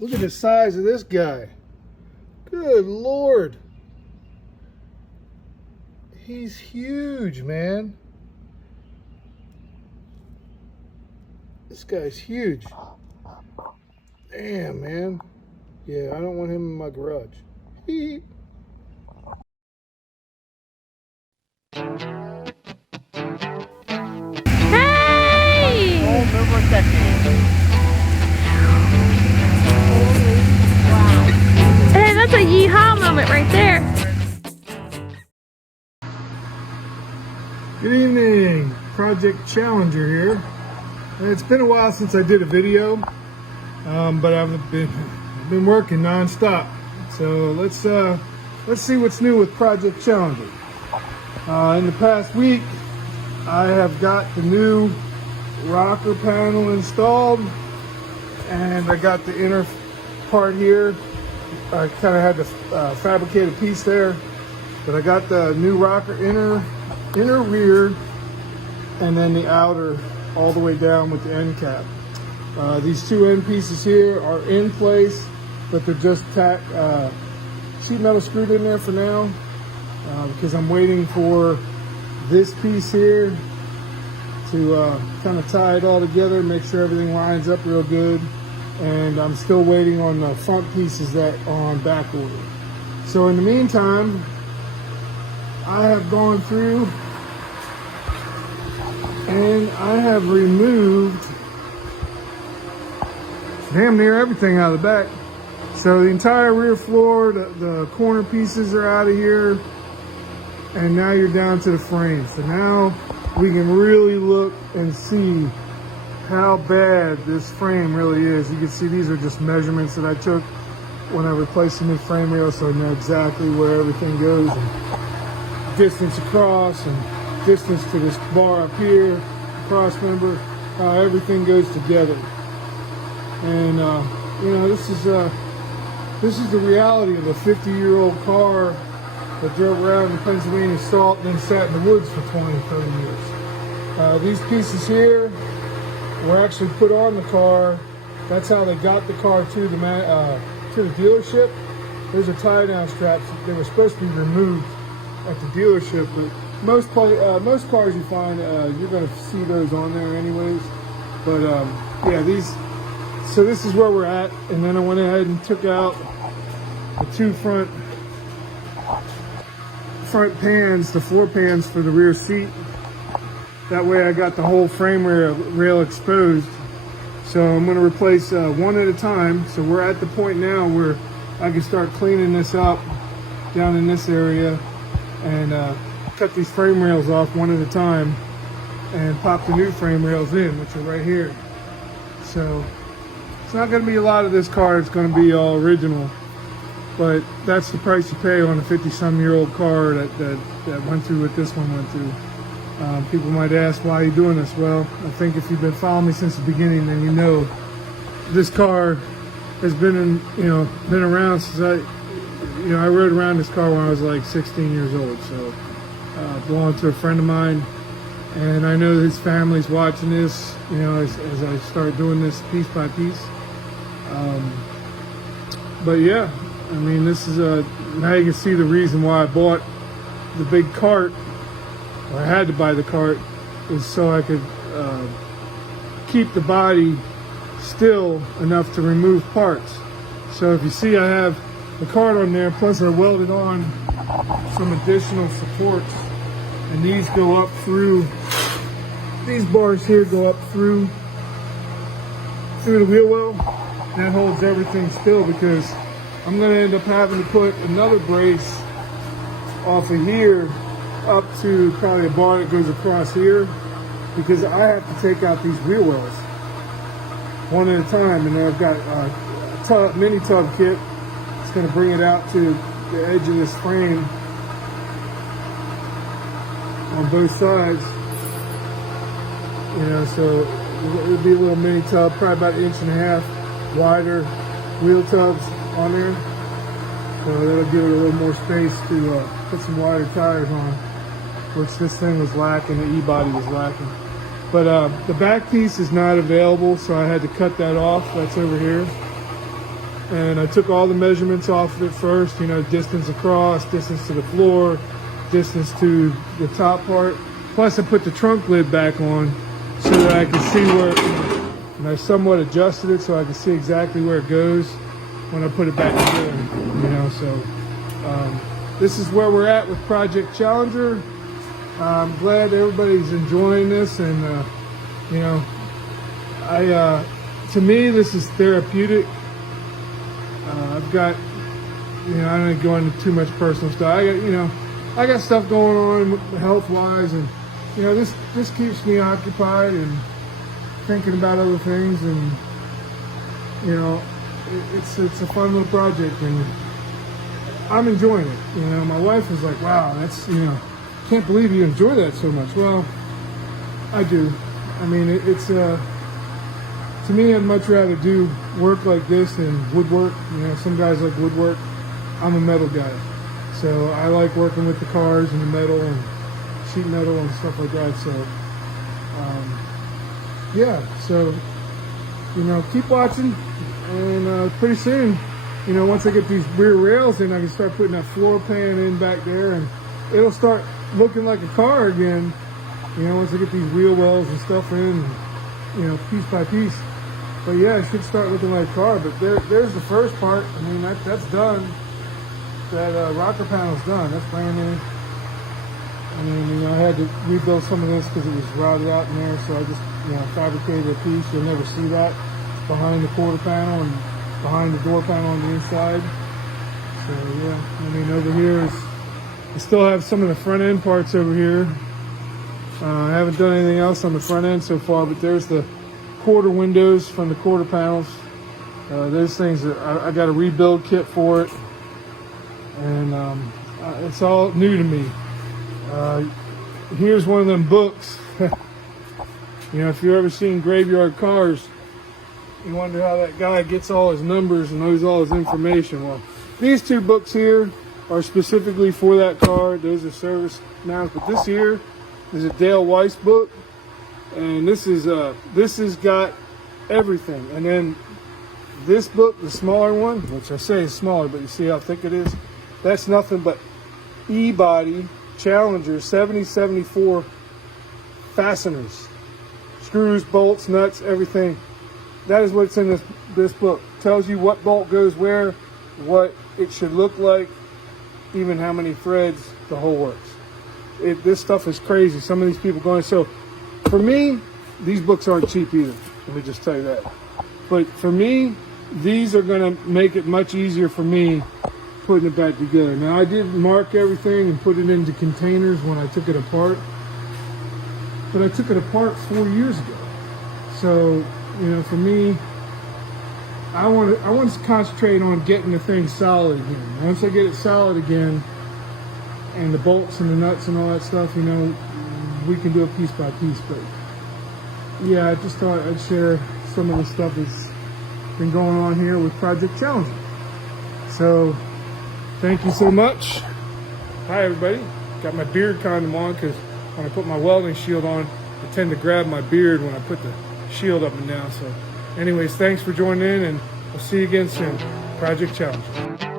Look at the size of this guy. Good Lord. He's huge, man. This guy's huge. Damn, man. Yeah, I don't want him in my garage. Hey! Oh, remember what that Hey, that's a yeehaw moment right there. Good evening, Project Challenger here. It's been a while since I did a video, but I've been working non-stop. So let's see what's new with Project Challenger. In the past week, I have got the new rocker panel installed, and I got the inner part here. I kind of had to fabricate a piece there, but I got the new rocker inner rear, and then the outer all the way down with the end cap. These two end pieces here are in place, but they're just sheet metal screwed in there for now, because I'm waiting for this piece here to kind of tie it all together, make sure everything lines up real good. And I'm still waiting on the front pieces that are on back order. So in the meantime, I have gone through and I have removed damn near everything out of the back. So the entire rear floor, the corner pieces are out of here, and now you're down to the frame. So now we can really look and see how bad this frame really is. You can see these are just measurements that I took when I replaced the new frame rail, so I know exactly where everything goes, and distance across and distance to this bar up here, cross member, how everything goes together. And you know, this is the reality of a 50-year-old car that drove around in Pennsylvania salt and then sat in the woods for 20, 30 years. These pieces here were actually put on the car. That's how they got the car to the dealership. Those are tie-down straps. They were supposed to be removed at the dealership, but most cars you find, you're going to see those on there anyways. But yeah, so this is where we're at. And then I went ahead and took out the two front pans, the floor pans for the rear seat. That way I got the whole frame rail exposed. So I'm going to replace one at a time. So we're at the point now where I can start cleaning this up down in this area and cut these frame rails off one at a time and pop the new frame rails in, which are right here. So it's not going to be a lot of this car. It's going to be all original. But that's the price you pay on a 50-some-year-old car that went through what this one went through. People might ask, why are you doing this? Well, I think if you've been following me since the beginning, then you know this car has been around since I rode around this car when I was like 16 years old. So belonged to a friend of mine, and I know his family's watching this, as I start doing this piece by piece. But yeah, I mean, this is now you can see the reason why I bought the big cart. I had to buy the cart, is so I could keep the body still enough to remove parts. So if you see, I have the cart on there, plus I welded on some additional supports, and these go up through, these bars here go up through the wheel well. That holds everything still, because I'm going to end up having to put another brace off of here up to probably a bar that goes across here, because I have to take out these wheel wells one at a time. And then I've got a mini tub kit. It's going to bring it out to the edge of this frame on both sides. So it'll be a little mini tub, probably about 1.5 inch wider wheel tubs on there. So that'll give it a little more space to put some wider tires on, which this thing was lacking, the E-body was lacking. But the back piece is not available, so I had to cut that off. That's over here. And I took all the measurements off of it first, you know, distance across, distance to the floor, distance to the top part. Plus I put the trunk lid back on so that I could see where, and I somewhat adjusted it so I could see exactly where it goes when I put it back together, you know. So this is where we're at with Project Challenger. I'm glad everybody's enjoying this, and you know, to me this is therapeutic. I've got, you know, I don't go into too much personal stuff. I got stuff going on health-wise, and you know, this keeps me occupied and thinking about other things, and you know, it's a fun little project, and I'm enjoying it. You know, my wife was like, "Wow, that's, you know, can't believe you enjoy that so much." Well, I do. I mean, it's to me, I'd much rather do work like this than woodwork. You know, some guys like woodwork. I'm a metal guy, so I like working with the cars and the metal and sheet metal and stuff like that. So, yeah. So, you know, keep watching, and pretty soon, you know, once I get these rear rails in, I can start putting that floor pan in back there, and it'll start looking like a car again. You know, once I get these wheel wells and stuff in, you know, piece by piece. But yeah, it should start looking like a car. But there's the first part. I mean, that's done. That rocker panel's done. That's brand new. I mean, you know, I had to rebuild some of this because it was rotted out in there. So I just, you know, fabricated a piece. You'll never see that behind the quarter panel and behind the door panel on the inside. So yeah, I mean, over here is, I still have some of the front end parts over here. I haven't done anything else on the front end so far, but there's the quarter windows from the quarter panels. Those things, I got a rebuild kit for it, and it's all new to me. Here's one of them books. You know, if you've ever seen Graveyard Cars, you wonder how that guy gets all his numbers and knows all his information. Well, these two books here are specifically for that car. Those are service manuals, but this here is a Dale Weiss book. And this has got everything. And then this book, the smaller one, which I say is smaller, but you see how thick it is? That's nothing but E-body Challenger 7074 fasteners. Screws, bolts, nuts, everything. That is what's in this book. Tells you what bolt goes where, what it should look like, even how many threads, the whole works. This stuff is crazy. Some of these people going, so for me, these books aren't cheap either. Let me just tell you that. But for me, these are going to make it much easier for me putting it back together. Now, I did mark everything and put it into containers when I took it apart. But I took it apart 4 years ago. So, you know, for me, I want to concentrate on getting the thing solid again. Once I get it solid again, and the bolts and the nuts and all that stuff, you know, we can do it piece by piece. But yeah, I just thought I'd share some of the stuff that's been going on here with Project Challenger. So thank you so much. Hi everybody. Got my beard condom on because when I put my welding shield on, I tend to grab my beard when I put the shield up and down. So anyways, thanks for joining in, and we'll see you again soon. Project Challenger.